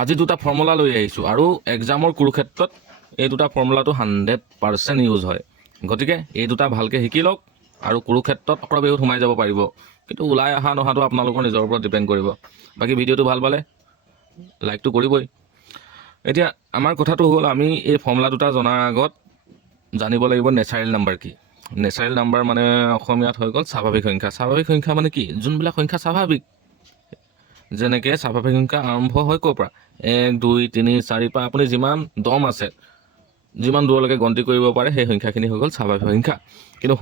আজি দুটা ফৰ্মুলা লৈ আহিছোঁ আৰু এক্সামৰ কুৰুক্ষেত্ৰত এই দুটা ফৰ্মুলাটো 100% ইউজ হয়। গতিকে এই দুটা ভালকৈ শিকি লওক আৰু কুৰুক্ষেত্ৰত চক্ৰ বিহুত সোমাই যাব পাৰিব। কিন্তু ওলাই অহা নহাটো আপোনালোকৰ নিজৰ ওপৰত ডিপেণ্ড কৰিব। বাকী ভিডিঅ'টো ভাল পালে লাইকটো কৰিবই। এতিয়া আমাৰ কথাটো হ'ল আমি এই ফৰ্মুলা দুটা জনাৰ আগত জানিব লাগিব নেচাৰেল নাম্বাৰ কি। নেচাৰেল নাম্বাৰ মানে অসমীয়াত হৈ গ'ল স্বাভাৱিক সংখ্যা। স্বাভাৱিক সংখ্যা মানে কি? যোনবিলাক সংখ্যা স্বাভাৱিক। যেনেকৈ স্বাভাৱিক সংখ্যা আৰম্ভ হয় ক'ৰ পৰা? 1 2 3 4 পৰা আপুনি যিমান দম আছে, যিমান দূৰলৈকে গন্তি কৰিব পাৰে সেই সংখ্যাখিনি হৈ গ'ল স্বাভাৱিক সংখ্যা। কিন্তু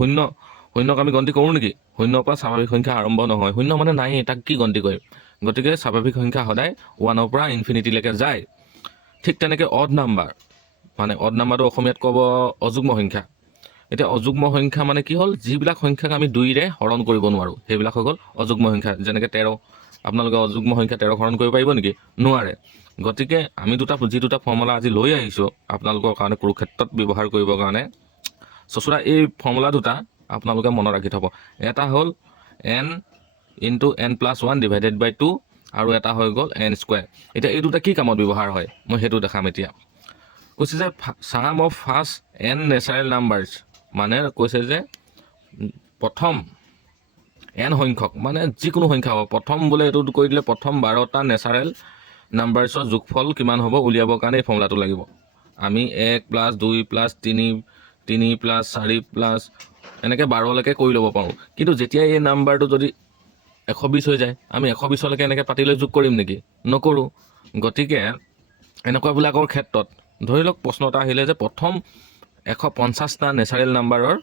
শূন্যক আমি গন্তি কৰোঁ নেকি? শূন্যৰ পৰা স্বাভাৱিক সংখ্যা আৰম্ভ নহয়। শূন্য মানে নাই, তাক কি গন্তি কৰিম? গতিকে স্বাভাৱিক সংখ্যা সদায় 1ৰ পৰা ইনফিনিটিলৈকে যায়। ঠিক তেনেকৈ অড নাম্বাৰ মানে অড নাম্বাৰটো অসমীয়াত ক'ব অযুগ্ম সংখ্যা। এতিয়া অযুগ্ম সংখ্যা মানে কি হ'ল? যিবিলাক সংখ্যাক আমি 2ৰে হৰণ কৰিব নোৱাৰোঁ সেইবিলাক হৈ গ'ল অযুগ্ম সংখ্যা। যেনেকৈ 13, আপোনালোকে অযুগ্ম সংখ্যা 13 হৰণ কৰিব পাৰিব নেকি? নোৱাৰে। গতিকে আমি যি দুটা ফৰ্মুলা আজি লৈ আহিছোঁ আপোনালোকৰ কাৰণে কুৰুক্ষেত্ৰত ব্যৱহাৰ কৰিবৰ কাৰণে, চচোৰা এই ফৰ্মুলা দুটা আপোনালোকে মনত ৰাখি থ'ব। এটা হ'ল n × n+1 / 2 আৰু এটা হৈ গ'ল n²। এতিয়া এই দুটা কি কামত ব্যৱহাৰ হয় মই সেইটো দেখাম এতিয়া। কৈছে যে sum of first n natural numbers, মানে কৈছে যে প্ৰথম n সংখ্যক মানে যিকোনো সংখ্যা হ'ব, প্ৰথম বোলে এইটো কৰি দিলে প্ৰথম 12টা নেচাৰেল নাম্বাৰ্ছৰ যোগফল কিমান হ'ব উলিয়াবৰ কাৰণে এই ফৰ্মুলাটো লাগিব। আমি 1 + 2 + 3 3 + 4 এনেকৈ 12লৈকে কৰি ল'ব পাৰোঁ। কিন্তু যেতিয়া এই নাম্বাৰটো যদি 120 হৈ যায়, আমি 120লৈকে এনেকৈ পাতি লৈ যোগ কৰিম নেকি? নকৰোঁ। গতিকে এনেকুৱাবিলাকৰ ক্ষেত্ৰত ধৰি লওক প্ৰশ্ন এটা আহিলে যে প্ৰথম 150টা নেচাৰেল নাম্বাৰৰ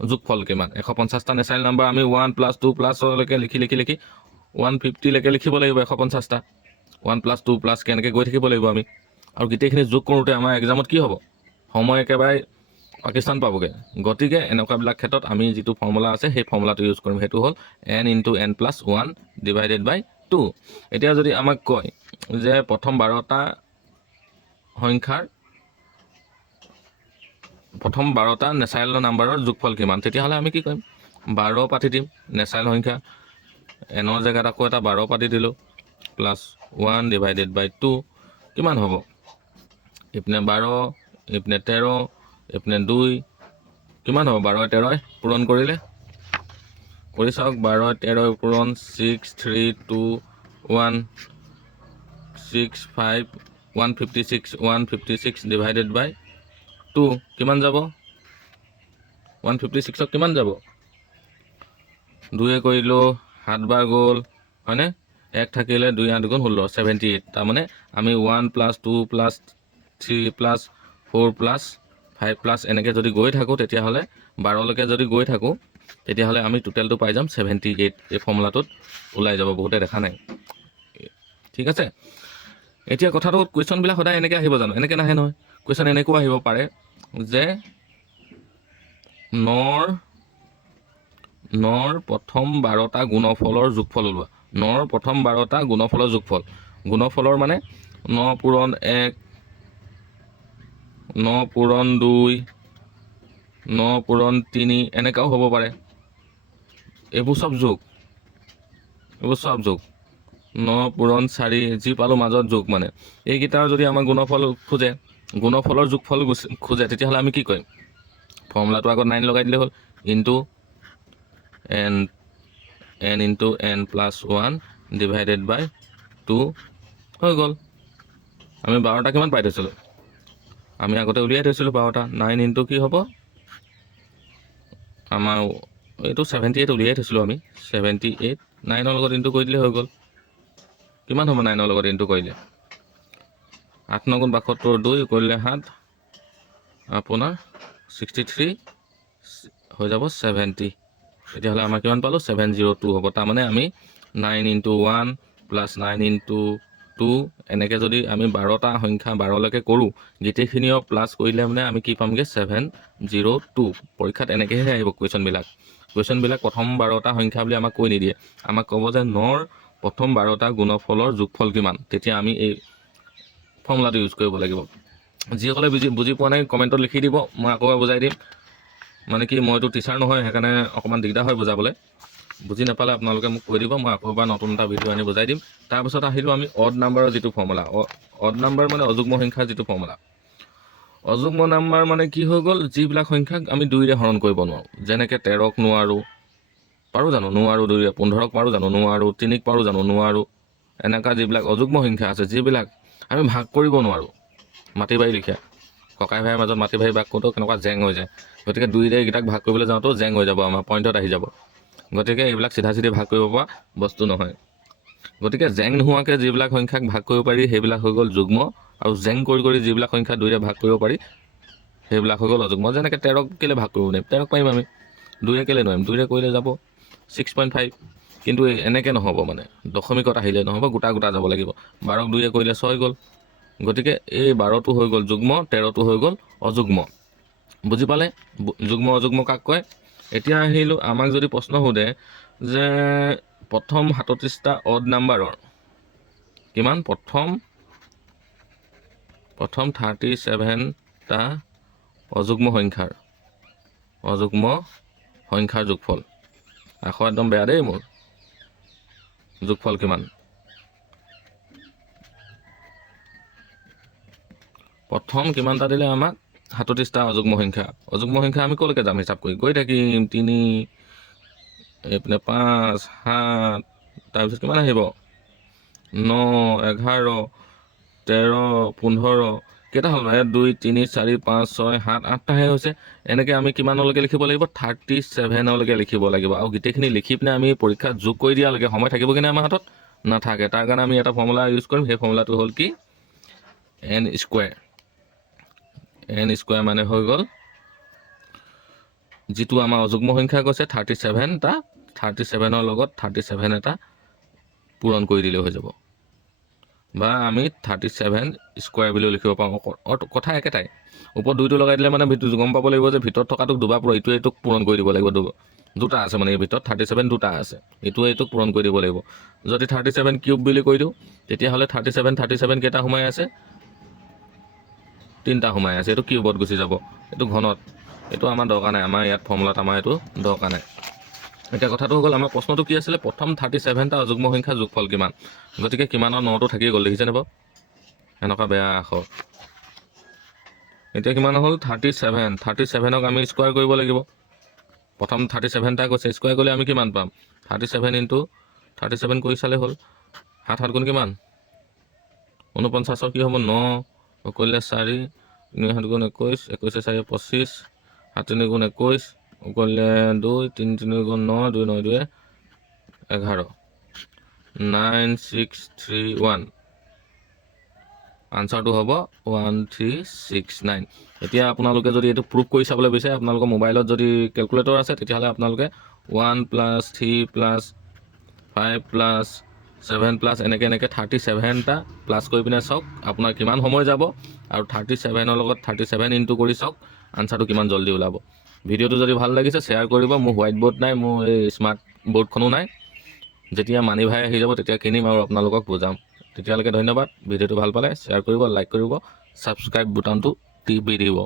যোগফল কিমান? 150টা নেচাৰেল নাম্বাৰ আমি 1 + 2 + লিখি 150লৈকে লিখিব লাগিব। 150টা 1 + 2 এনেকৈ গৈ থাকিব লাগিব আমি। আৰু গোটেইখিনি যোগ কৰোঁতে আমাৰ এক্সামত কি হ'ব? সময় একেবাৰে পাকিস্তান পাবগৈ। গতিকে এনেকুৱাবিলাক ক্ষেত্ৰত আমি যিটো ফৰ্মুলা আছে সেই ফৰ্মুলাটো ইউজ কৰিম। সেইটো হ'ল n × n+1 / 2। এতিয়া যদি আমাক কয় যে প্ৰথম 12টা সংখ্যাৰ প্ৰথম 12টা নেচাৰেল নাম্বাৰৰ যোগফল কিমান, তেতিয়াহ'লে আমি কি কৰিম? 12 পাতি দিম নেচাৰেল সংখ্যা, এনৰ জেগাত আকৌ এটা 12 পাতি দিলোঁ, +1 / 2 কিমান হ'ব? ইপিনে 12, ইপিনে 13, ইপিনে 2 কিমান হ'ব? 12 13 পূৰণ কৰিলে কৰি চাওক। 12 13 পূৰণ 6 3 2 1 6 5 156 156 / 2 কিমান যাব? 156ক কিমান যাব? 2 কৰিলোঁ 7 বাৰ গ'ল হয়নে? 1 থাকিলে 2 8 × 16 78। তাৰমানে আমি 1 + 2 + 3 + 4 + 5 এনেকৈ যদি গৈ থাকোঁ তেতিয়াহ'লে 12লৈকে যদি গৈ থাকোঁ তেতিয়াহ'লে আমি টোটেলটো পাই যাম 78। এই ফৰ্মুলাটোত ওলাই যাব, বহুতে দেখা নাই। ঠিক আছে। এতিয়া কথাটো কুৱেশ্যনবিলাক সদায় এনেকৈ আহিব জানো? এনেকৈ নাহে নহয়। কুৱেশ্যন এনেকৈও আহিব পাৰে যে নৰ প্ৰথম 12টা গুণফলৰ যোগফল ওলোৱা। নৰ প্ৰথম 12টা গুণফলৰ যোগফল। গুণফলৰ মানে 9 পূৰণ 1 9 পূৰণ 2 9 পূৰণ 3 এনেকুৱাও হ'ব পাৰে। এইবোৰ চব যোগ 9 পূৰণ 4 যি পালোঁ মাজত যোগ। মানে এইকেইটাৰ যদি আমাৰ গুণফল খোজে, গুণফলৰ যোগফল খোজে, তেতিয়াহ'লে আমি কি কৰিম? ফৰ্মুলাটো আগত 9 লগাই দিলে হ'ল, ইনটু n × n+1 / 2 হৈ গ'ল। আমি 12টা কিমান পাই থৈছিলোঁ? আমি আগতে উলিয়াই থৈছিলোঁ 12টা। 9 × কি হ'ব? আমাৰ এইটো 78 উলিয়াই থৈছিলোঁ আমি। 78 9ৰ লগত ইনটু কৰি দিলে হৈ গ'ল। কিমান হ'ব 9ৰ লগত ইনটু কৰিলে? 8 9 × 72 2 কৰিলে 7 আপোনাৰ 63 হৈ যাব 70। তেতিয়াহ'লে আমাৰ কিমান পালোঁ? 702 হ'ব। তাৰমানে আমি 9 × 1 + 9 × 2 এনেকৈ যদি আমি 12টা সংখ্যা 12লৈকে কৰোঁ, গোটেইখিনিও প্লাছ কৰিলে মানে আমি কি পামগৈ? 702। পৰীক্ষাত এনেকৈহে আহিব কুৱেশ্যনবিলাক প্ৰথম 12টা সংখ্যা বুলি আমাক কৈ নিদিয়ে। আমাক ক'ব যে নৰ প্ৰথম 12টা গুণফলৰ যোগফল কিমান, তেতিয়া আমি এই ফৰ্মুলাটো ইউজ কৰিব লাগিব। যিসকলে বুজি পোৱা নাই কমেণ্টত লিখি দিব, মই আকৌ বুজাই দিম। মানে কি মইতো টিচাৰ নহয়, সেইকাৰণে অকণমান দিগদাৰ হয় বুজাবলৈ। বুজি নাপালে আপোনালোকে মোক কৈ দিব, মই আকৌ এবাৰ নতুন এটা ভিডিঅ' আনি বুজাই দিম। তাৰপিছত আহিলোঁ আমি অড নাম্বাৰৰ যিটো ফৰ্মুলা। অড নাম্বাৰ মানে অযুগ্ম সংখ্যাৰ যিটো ফৰ্মুলা। অযুগ্ম নাম্বাৰ মানে কি হৈ গ'ল, যিবিলাক সংখ্যাক আমি 2ৰে হৰণ কৰিব নোৱাৰোঁ। যেনেকৈ 13ক নোৱাৰোঁ, পাৰোঁ জানো? নোৱাৰোঁ। 2ৰে 15ক পাৰোঁ জানো? নোৱাৰোঁ। 3ক পাৰোঁ জানো? নোৱাৰোঁ। এনেকুৱা যিবিলাক অযুগ্ম সংখ্যা আছে, যিবিলাক আমি ভাগ কৰিব নোৱাৰোঁ, মাটি বাৰী লিখীয়া ককাই ভাইৰ মাজত মাটি বাৰী ভাগ কৰোঁতেও কেনেকুৱা জেং হৈ যায়। গতিকে 2ৰে এইকেইটাক ভাগ কৰিবলৈ যাওঁতেও জেং হৈ যাব, আমাৰ পইণ্টত আহি যাব। গতিকে এইবিলাক চিধা চিধি ভাগ কৰিব পৰা বস্তু নহয়। গতিকে জেং নোহোৱাকৈ যিবিলাক সংখ্যাক ভাগ কৰিব পাৰি সেইবিলাক হৈ গ'ল যুগ্ম, আৰু জেং কৰি কৰি যিবিলাক সংখ্যা 2ৰে ভাগ কৰিব পাৰি সেইবিলাক হৈ গ'ল অযুগ্ম। যেনেকৈ 13ক কেলৈ ভাগ কৰিব নোৱাৰিম? 13ক পাৰিম আমি, 2ৰে কেলৈ নোৱাৰিম? 2ৰে কৰিলে যাব 6.5। কিন্তু এনেকৈ নহ'ব, মানে দশমিকত আহিলে নহ'ব, গোটা গোটা যাব লাগিব। 12ক 2ৰে কৰিলে 6 গ'ল। গতিকে এই 12টো হৈ গ'ল যুগ্ম, 13টো হৈ গ'ল অযুগ্ম। বুজি পালে যুগ্ম অযুগ্ম কাক কয়? এতিয়া আহিলোঁ, আমাক যদি প্ৰশ্ন সোধে যে প্ৰথম 37টা অড নাম্বাৰৰ কিমান, প্ৰথম 37টা অযুগ্ম সংখ্যাৰ যোগফল। আখৰ একদম বেয়া দেই মোৰ। যোগফল কিমান? প্ৰথম কিমানটা দিলে আমাক? 37টা অযুগ্ম সংখ্যা। অযুগ্ম সংখ্যা আমি ক'লৈকে যাম হিচাপ কৰি? গৈ থাকিম 3, এইপিনে 5, 7, তাৰপিছত কিমান আহিব? 9, 11, 13, 15, কেইটা হ'ল? 1, 2, 3, 4, 5, 6, 7, 8টাহে হৈছে। এনেকৈ আমি কিমানলৈকে লিখিব লাগিব? 37লৈকে লিখিব লাগিব। আৰু গোটেইখিনি লিখি পিনে আমি পৰীক্ষাত যোগ কৰি দিয়ালৈকে সময় থাকিবগৈ নে আমাৰ হাতত? নাথাকে। তাৰ কাৰণে আমি এটা ফৰ্মুলা ইউজ কৰিম। সেই ফৰ্মুলাটো হ'ল কি? n square. n স্কুৱেৰ মানে হৈ গ'ল যিটো আমাৰ অযুগ্ম সংখ্যা কৈছে 37টা, 37ৰ লগত 37 এটা পূৰণ কৰি দিলে হৈ যাব। বা আমি 37 স্কুৱেৰ বুলিও লিখিব পাৰোঁ। কথা একেটাই। ওপৰত 2টো লগাই দিলে মানে গম পাব লাগিব যে ভিতৰত থকাটোক দুবাৰ এইটোক পূৰণ কৰি দিব লাগিব। দুটা আছে মানে এই ভিতৰত 37 দুটা আছে, এইটোক পূৰণ কৰি দিব লাগিব। যদি 37 কিউব বুলি কৈ দিওঁ তেতিয়াহ'লে 37 কেইটা সোমাই আছে? 3টা সোমাই আছে। এইটো কিউবত গুচি যাব, এইটো ঘনত। এইটো আমাৰ দৰকাৰ নাই, আমাৰ ইয়াত ফৰ্মুলাত আমাৰ এইটো দৰকাৰ নাই। এতিয়া কথাটো হৈ গ'ল, আমাৰ প্ৰশ্নটো কি আছিলে? প্ৰথম 37টা অযুগ্ম সংখ্যাৰ যোগফল কিমান? গতিকে কিমানৰ 9টো থাকি গ'ল, দেখিছেনে বাৰু? এনেকুৱা বেয়া আখৰ। এতিয়া কিমান হ'ল? 37। 37ক আমি স্কুৱাৰ কৰিব লাগিব। প্ৰথম 37টা কৈছে, স্কুৱাৰ কৰিলে আমি কিমান পাম? 37 × 37 কৰি চালে হ'ল। 7 7 গুণ কিমান? 49ৰ কি হ'ব? 9 কৰিলে 4, 9 7 গুণ 21, 21 4 25, 7 3 গুণ 21 কৰিলে 2, 3 3 গুণ 9, 2 9 2 11, 9 6 3 1। আনচাৰটো হ'ব 1369। এতিয়া আপোনালোকে যদি এইটো প্ৰুভ কৰি চাবলৈ বিচাৰে, আপোনালোকৰ মোবাইলত যদি কেলকুলেটৰ আছে তেতিয়াহ'লে আপোনালোকে 1 + 3 + 5 + 7 + এনেকৈ 37টা প্লাছ কৰি পিনে চাওক আপোনাৰ কিমান সময় যাব, আৰু 37ৰ লগত 37 ইনটু কৰি চাওক আনচাৰটো কিমান জল্দি ওলাব। ভিডিঅ'টো যদি ভাল লাগিছে শ্বেয়াৰ কৰিব। মোৰ হোৱাইট বৰ্ড নাই, মোৰ এই স্মাৰ্ট বৰ্ডখনো নাই। যেতিয়া মানি ভাই আহি যাব তেতিয়া কিনিম আৰু আপোনালোকক বুজাম। তেতিয়ালৈকে ধন্যবাদ। ভিডিঅ'টো ভাল পালে শ্বেয়াৰ কৰিব, লাইক কৰিব, ছাবস্ক্ৰাইব বুটামটো টিপি দিব।